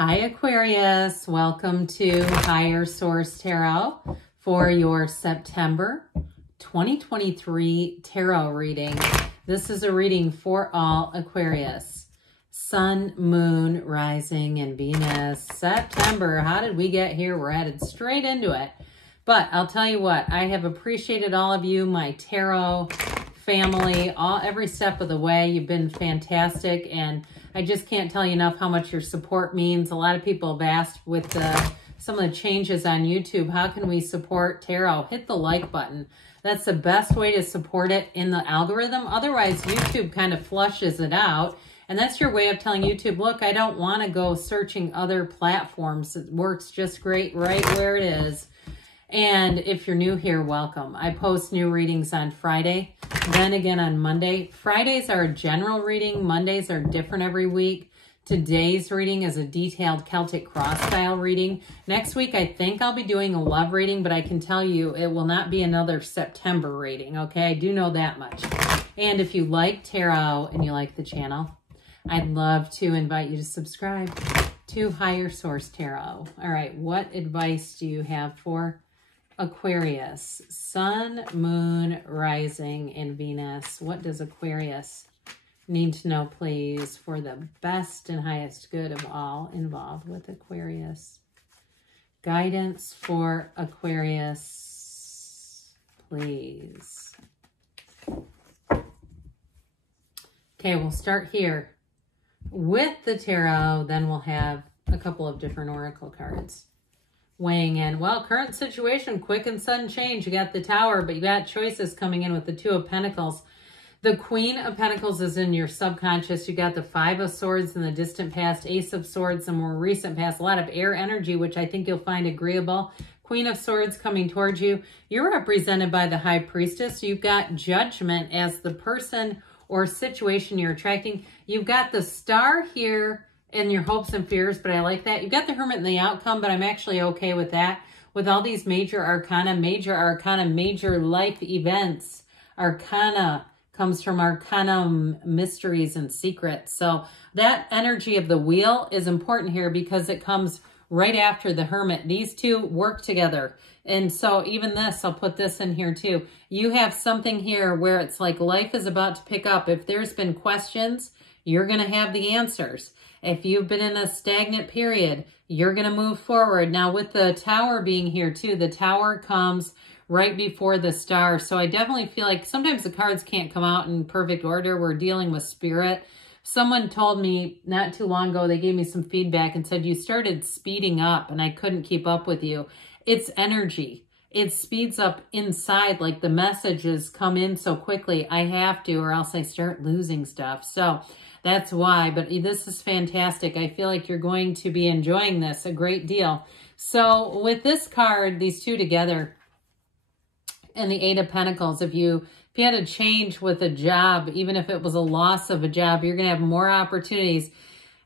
Hi Aquarius, welcome to Higher Source Tarot for your September 2023 tarot reading. This is a reading for all Aquarius. Sun, Moon, Rising, and Venus. September, how did we get here? We're headed straight into it. But I'll tell you what, I have appreciated all of you, my tarot family, every step of the way. You've been fantastic, and I just can't tell you enough how much your support means. A lot of people have asked with some of the changes on YouTube, how can we support tarot? Hit the like button. That's the best way to support it in the algorithm. Otherwise, YouTube kind of flushes it out. And that's your way of telling YouTube, look, I don't want to go searching other platforms. It works just great right where it is. And if you're new here, welcome. I post new readings on Friday, then again on Monday. Fridays are a general reading. Mondays are different every week. Today's reading is a detailed Celtic cross style reading. Next week, I think I'll be doing a love reading, but I can tell you it will not be another September reading, okay? I do know that much. And if you like tarot and you like the channel, I'd love to invite you to subscribe to Higher Source Tarot. All right, what advice do you have for Aquarius? Sun, Moon, Rising, and Venus. What does Aquarius need to know, please, for the best and highest good of all involved with Aquarius? Guidance for Aquarius, please. Okay, we'll start here with the tarot, then we'll have a couple of different oracle cards weighing in. Well, current situation, quick and sudden change. You got the Tower, but you got choices coming in with the Two of Pentacles. The Queen of Pentacles is in your subconscious. You got the Five of Swords in the distant past, Ace of Swords, the more recent past. A lot of air energy, which I think you'll find agreeable. Queen of Swords coming towards you. You're represented by the High Priestess. You've got Judgment as the person or situation you're attracting. You've got the Star here in your hopes and fears, but I like that. You've got the Hermit in the outcome, but I'm actually okay with that. With all these major arcana, major life events. Arcana comes from arcana, mysteries and secrets. So that energy of the wheel is important here because it comes right after the Hermit. These two work together. And so even this, I'll put this in here too. You have something here where it's like life is about to pick up. If there's been questions, you're going to have the answers. If you've been in a stagnant period, you're going to move forward. Now with the Tower being here too, the Tower comes right before the Star. So I definitely feel like sometimes the cards can't come out in perfect order. We're dealing with spirit. Someone told me not too long ago, they gave me some feedback and said, you started speeding up and I couldn't keep up with you. It's energy. It speeds up inside, like the messages come in so quickly. I have to, or else I start losing stuff. So that's why, but this is fantastic. I feel like you're going to be enjoying this a great deal. So with this card, these two together, and the Eight of Pentacles, if you had a change with a job, even if it was a loss of a job, you're going to have more opportunities.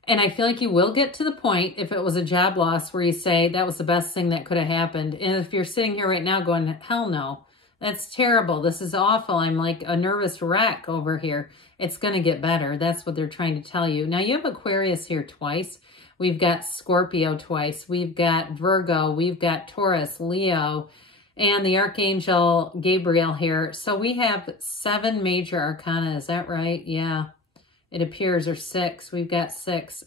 And I feel like you will get to the point, if it was a job loss, where you say, that was the best thing that could have happened. And if you're sitting here right now going, hell no, that's terrible. This is awful. I'm like a nervous wreck over here. It's going to get better. That's what they're trying to tell you. Now, you have Aquarius here twice. We've got Scorpio twice. We've got Virgo. We've got Taurus, Leo, and the Archangel Gabriel here. So we have 7 major arcana. Is that right? Yeah, it appears, or 6. We've got 6.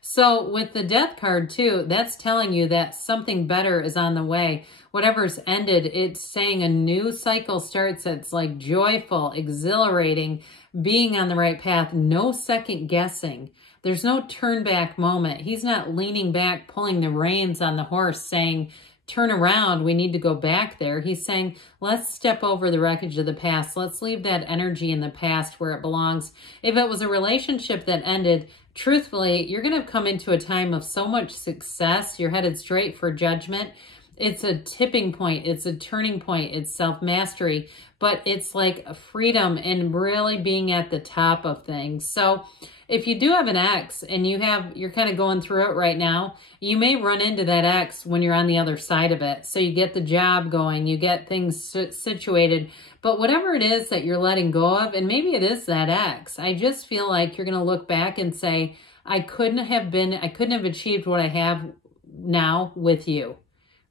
So with the Death card too, that's telling you that something better is on the way. Whatever's ended, it's saying a new cycle starts. It's like joyful, exhilarating, being on the right path, no second guessing. There's no turn back moment. He's not leaning back, pulling the reins on the horse saying, turn around, we need to go back there. He's saying, let's step over the wreckage of the past. Let's leave that energy in the past where it belongs. If it was a relationship that ended, truthfully, you're going to come into a time of so much success. You're headed straight for Judgment. It's a tipping point. It's a turning point. It's self-mastery, but it's like freedom and really being at the top of things. So if you do have an ex and you're kind of going through it right now, you may run into that ex when you're on the other side of it. So you get the job going, you get things situated, but whatever it is that you're letting go of, and maybe it is that ex, I just feel like you're going to look back and say, I couldn't have achieved what I have now with you.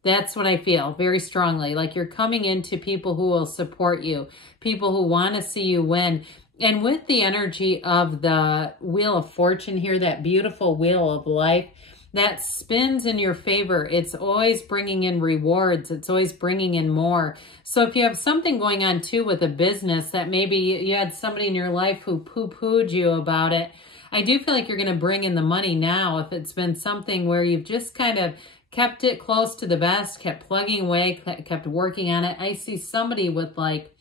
That's what I feel very strongly. Like you're coming into people who will support you, people who want to see you win. And with the energy of the Wheel of Fortune here, that beautiful wheel of life that spins in your favor, it's always bringing in rewards. It's always bringing in more. So if you have something going on too with a business that maybe you had somebody in your life who poo-pooed you about it, I do feel like you're going to bring in the money now. If it's been something where you've just kind of kept it close to the vest, kept plugging away, kept working on it. I see somebody with like,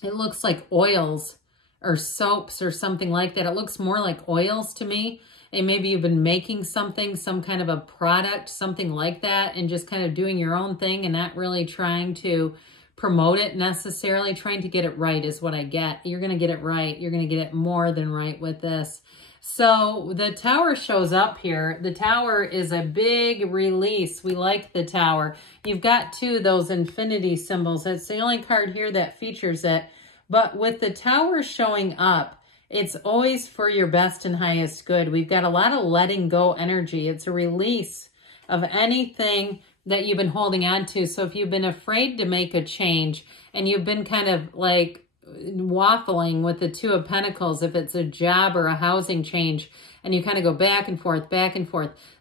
it looks like oils or soaps or something like that. It looks more like oils to me. And maybe you've been making something, some kind of a product, something like that, and just kind of doing your own thing and not really trying to promote it necessarily. Trying to get it right is what I get. You're going to get it right. You're going to get it more than right with this. So the Tower shows up here. The Tower is a big release. We like the Tower. You've got those infinity symbols. It's the only card here that features it. But with the Tower showing up, it's always for your best and highest good. We've got a lot of letting go energy. It's a release of anything that you've been holding on to. So if you've been afraid to make a change and you've been kind of like waffling with the Two of Pentacles, if it's a job or a housing change, and you kind of go back and forth,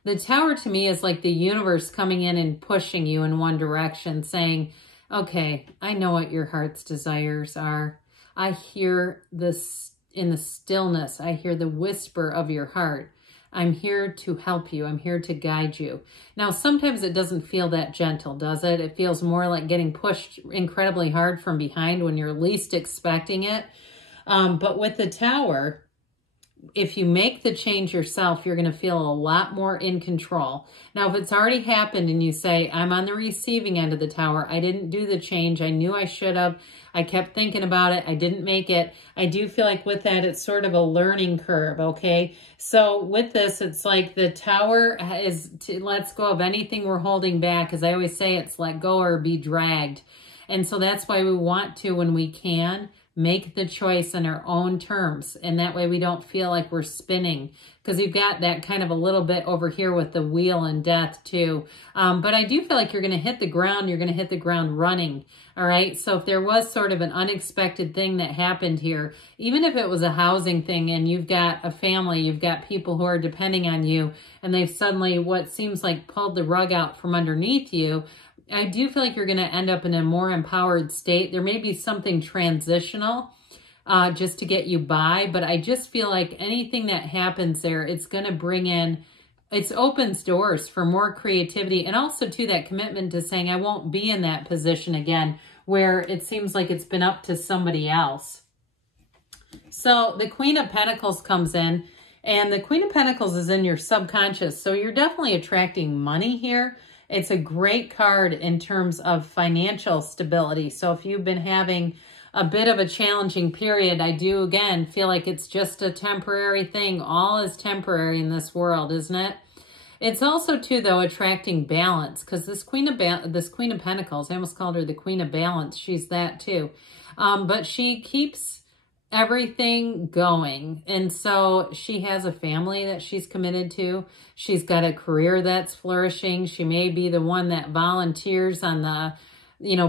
the Tower to me is like the universe coming in and pushing you in one direction, saying, okay, I know what your heart's desires are. I hear this in the stillness. I hear the whisper of your heart. I'm here to help you. I'm here to guide you. Now, sometimes it doesn't feel that gentle, does it? It feels more like getting pushed incredibly hard from behind when you're least expecting it. But with the Tower, if you make the change yourself, you're going to feel a lot more in control. Now, if it's already happened and you say, I'm on the receiving end of the Tower, I didn't do the change, I knew I should have, I kept thinking about it, I didn't make it, I do feel like with that, it's sort of a learning curve, okay? So with this, it's like the Tower is let's go of anything we're holding back. As I always say, it's let go or be dragged. And so that's why we want to, when we can, make the choice on our own terms. And that way we don't feel like we're spinning, because you've got that kind of a little bit over here with the wheel and death too. But I do feel like you're going to hit the ground. You're going to hit the ground running. All right. So if there was sort of an unexpected thing that happened here, even if it was a housing thing and you've got a family, you've got people who are depending on you, and they've suddenly what seems like pulled the rug out from underneath you, I do feel like you're going to end up in a more empowered state. There may be something transitional just to get you by, but I just feel like anything that happens there, it's going to bring in, it opens doors for more creativity, and also to that commitment to saying, I won't be in that position again where it seems like it's been up to somebody else. So the Queen of Pentacles comes in, and the Queen of Pentacles is in your subconscious. So you're definitely attracting money here. It's a great card in terms of financial stability. So if you've been having a bit of a challenging period, I do, again, feel like it's just a temporary thing. All is temporary in this world, isn't it? It's also, too, though, attracting balance, because this Queen of Pentacles, I almost called her the Queen of Balance. She's that, too. But she keeps everything going. And so she has a family that she's committed to. She's got a career that's flourishing. She may be the one that volunteers on the,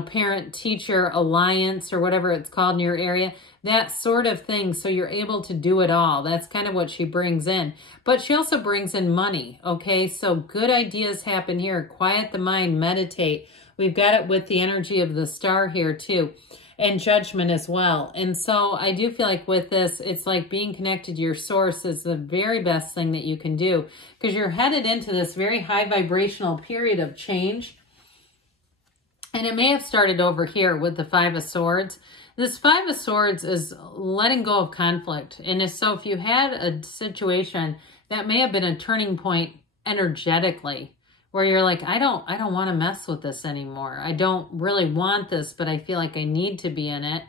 parent-teacher alliance or whatever it's called in your area, that sort of thing. So you're able to do it all. That's kind of what she brings in. But she also brings in money, okay? So good ideas happen here. Quiet the mind, meditate. We've got it with the energy of the star here too, and judgment as well. And so I do feel like with this, it's like being connected to your source is the very best thing that you can do, because you're headed into this very high vibrational period of change. And it may have started over here with the Five of Swords. This Five of Swords is letting go of conflict. And so if you had a situation that may have been a turning point energetically, where you're like, I don't want to mess with this anymore. I don't really want this, but I feel like I need to be in it.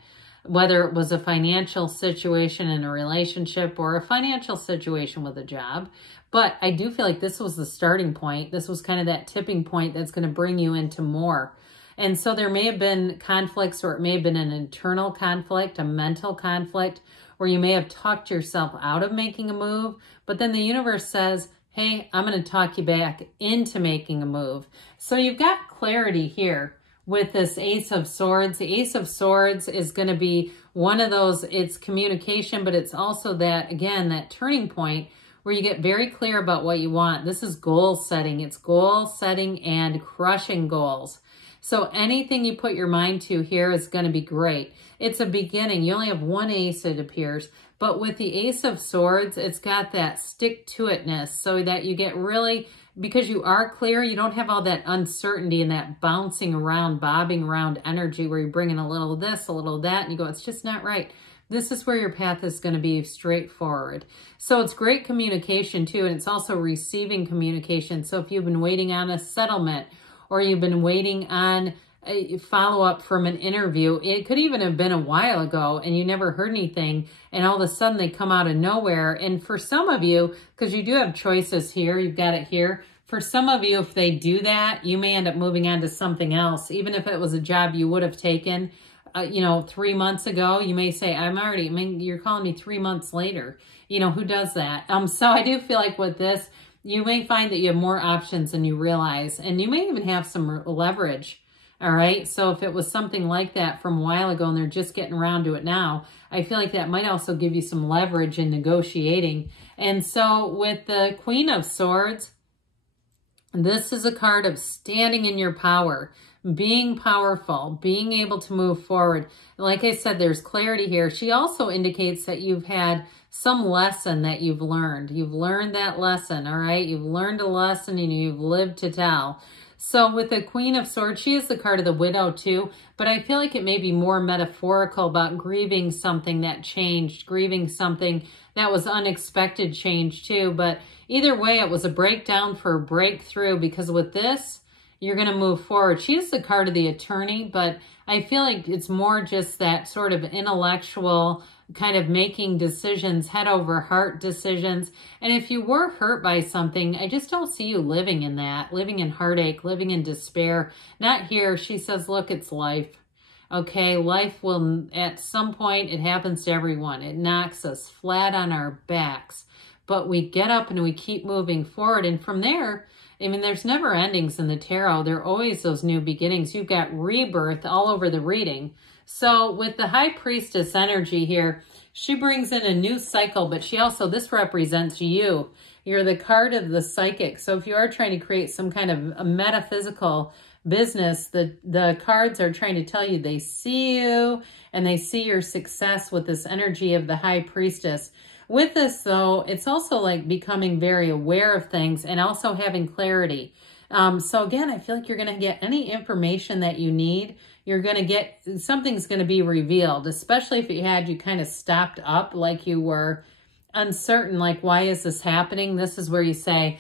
Whether it was a financial situation in a relationship or a financial situation with a job. But I do feel like this was the starting point. This was kind of that tipping point that's going to bring you into more. And so there may have been conflicts, or it may have been an internal conflict, a mental conflict, where you may have talked yourself out of making a move, but then the universe says, hey, I'm going to talk you back into making a move. So you've got clarity here with this Ace of Swords. The Ace of Swords is going to be one of those, it's communication, but it's also that, again, that turning point where you get very clear about what you want. This is goal setting. It's goal setting and crushing goals. So anything you put your mind to here is going to be great. It's a beginning. You only have one ace, it appears. But with the Ace of Swords, it's got that stick-to-itness so that you get really, because you are clear, you don't have all that uncertainty and that bouncing around, bobbing around energy where you're bringing a little of this, a little of that, and you go, it's just not right. This is where your path is going to be straightforward. So it's great communication too, and it's also receiving communication. So if you've been waiting on a settlement or you've been waiting on a follow-up from an interview, it could even have been a while ago and you never heard anything, and all of a sudden they come out of nowhere. And for some of you, because you do have choices here, you've got it here, for some of you, if they do that, you may end up moving on to something else. Even if it was a job you would have taken, 3 months ago, you may say, you're calling me 3 months later. Who does that? So I do feel like with this, you may find that you have more options than you realize, and you may even have some leverage. All right. So if it was something like that from a while ago and they're just getting around to it now, I feel like that might also give you some leverage in negotiating. And so with the Queen of Swords, this is a card of standing in your power, being powerful, being able to move forward. Like I said, there's clarity here. She also indicates that you've had some lesson that you've learned. You've learned that lesson, all right? You've learned a lesson and you've lived to tell. So with the Queen of Swords, she is the card of the widow too, but I feel like it may be more metaphorical about grieving something that changed, grieving something that was unexpected change too. But either way, it was a breakdown for a breakthrough, because with this, you're going to move forward. She is the card of the attorney, but I feel like it's more just that sort of intellectual kind of making decisions, head over heart decisions. And if you were hurt by something, I just don't see you living in that, living in heartache, living in despair. Not here. She says, look, it's life. Okay, life will, at some point, it happens to everyone. It knocks us flat on our backs, but we get up and we keep moving forward. And from there, there's never endings in the tarot. There are always those new beginnings. You've got rebirth all over the reading. So with the High Priestess energy here, she brings in a new cycle, but she also, this represents you. You're the card of the psychic. So if you are trying to create some kind of a metaphysical business, the cards are trying to tell you they see you and they see your success with this energy of the High Priestess. With this, though, it's also like becoming very aware of things and also having clarity. So again, I feel like you're going to get any information that you need. You're going to get, something's going to be revealed, especially if you kind of stopped up, like you were uncertain, like, why is this happening? This is where you say,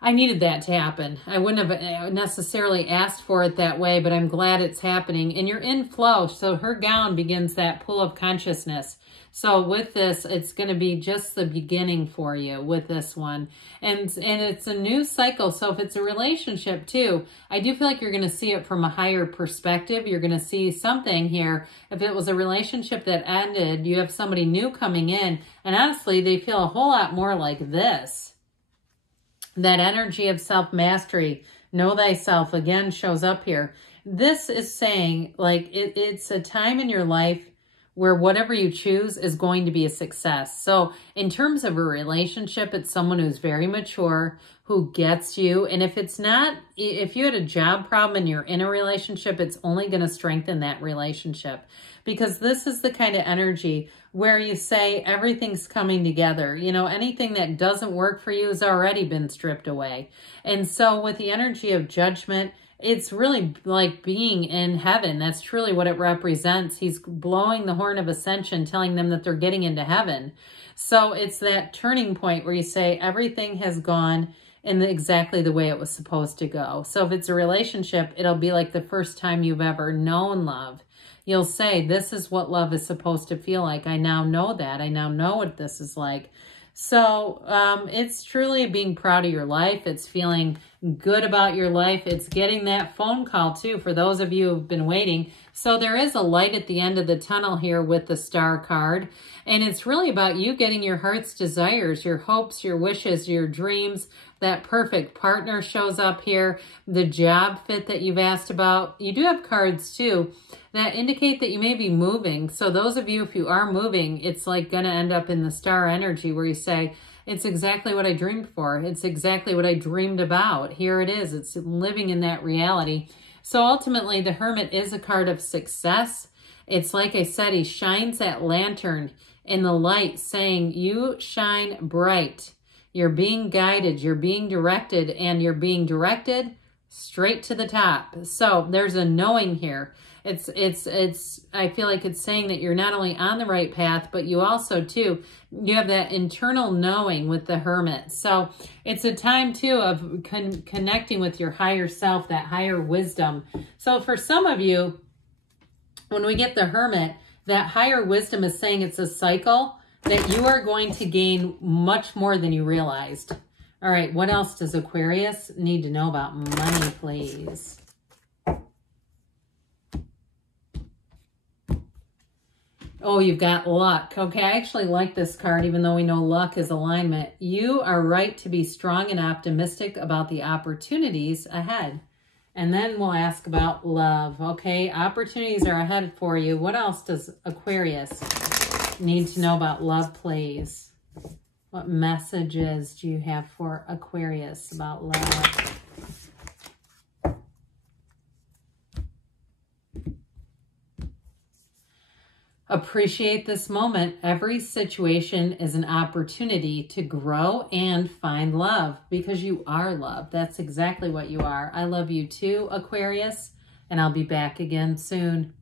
I needed that to happen. I wouldn't have necessarily asked for it that way, but I'm glad it's happening. And you're in flow. So her gown begins that pool of consciousness. So with this, it's going to be just the beginning for you with this one. And it's a new cycle. So if it's a relationship too, I do feel like you're going to see it from a higher perspective. You're going to see something here. If it was a relationship that ended, you have somebody new coming in. And honestly, they feel a whole lot more like this. That energy of self-mastery, know thyself, again shows up here. This is saying, like, it's a time in your life where whatever you choose is going to be a success. So in terms of a relationship, it's someone who's very mature, who gets you. And if it's not, if you had a job problem and you're in a relationship, it's only going to strengthen that relationship. Because this is the kind of energy where you say everything's coming together. You know, anything that doesn't work for you has already been stripped away. And so with the energy of judgment, it's really like being in heaven. That's truly what it represents. He's blowing the horn of ascension, telling them that they're getting into heaven. So it's that turning point where you say everything has gone in exactly the way it was supposed to go. So if it's a relationship, it'll be like the first time you've ever known love. You'll say, this is what love is supposed to feel like. I now know that. I now know what this is like. So it's truly being proud of your life. It's feeling good about your life. It's getting that phone call too, for those of you who've been waiting. So there is a light at the end of the tunnel here with the Star card. And it's really about you getting your heart's desires, your hopes, your wishes, your dreams. That perfect partner shows up here. The job fit that you've asked about. You do have cards too that indicate that you may be moving. So those of you, if you are moving, it's like going to end up in the Star energy where you say, it's exactly what I dreamed for. It's exactly what I dreamed about. Here it is. It's living in that reality. So ultimately, the Hermit is a card of success. It's like I said, he shines that lantern in the light saying, you shine bright. You're being guided, you're being directed, and you're being directed straight to the top. So there's a knowing here. I feel like it's saying that you're not only on the right path, but you also too, you have that internal knowing with the Hermit. So it's a time too of connecting with your higher self, that higher wisdom. So for some of you, when we get the Hermit, that higher wisdom is saying it's a cycle that you are going to gain much more than you realized. All right, what else does Aquarius need to know about money, please? Oh, you've got luck. Okay, I actually like this card, even though we know luck is alignment. You are right to be strong and optimistic about the opportunities ahead. And then we'll ask about love. Okay, opportunities are ahead for you. What else does Aquarius need to know about love, please? What messages do you have for Aquarius about love? Appreciate this moment. Every situation is an opportunity to grow and find love, because you are love. That's exactly what you are. I love you too, Aquarius, and I'll be back again soon.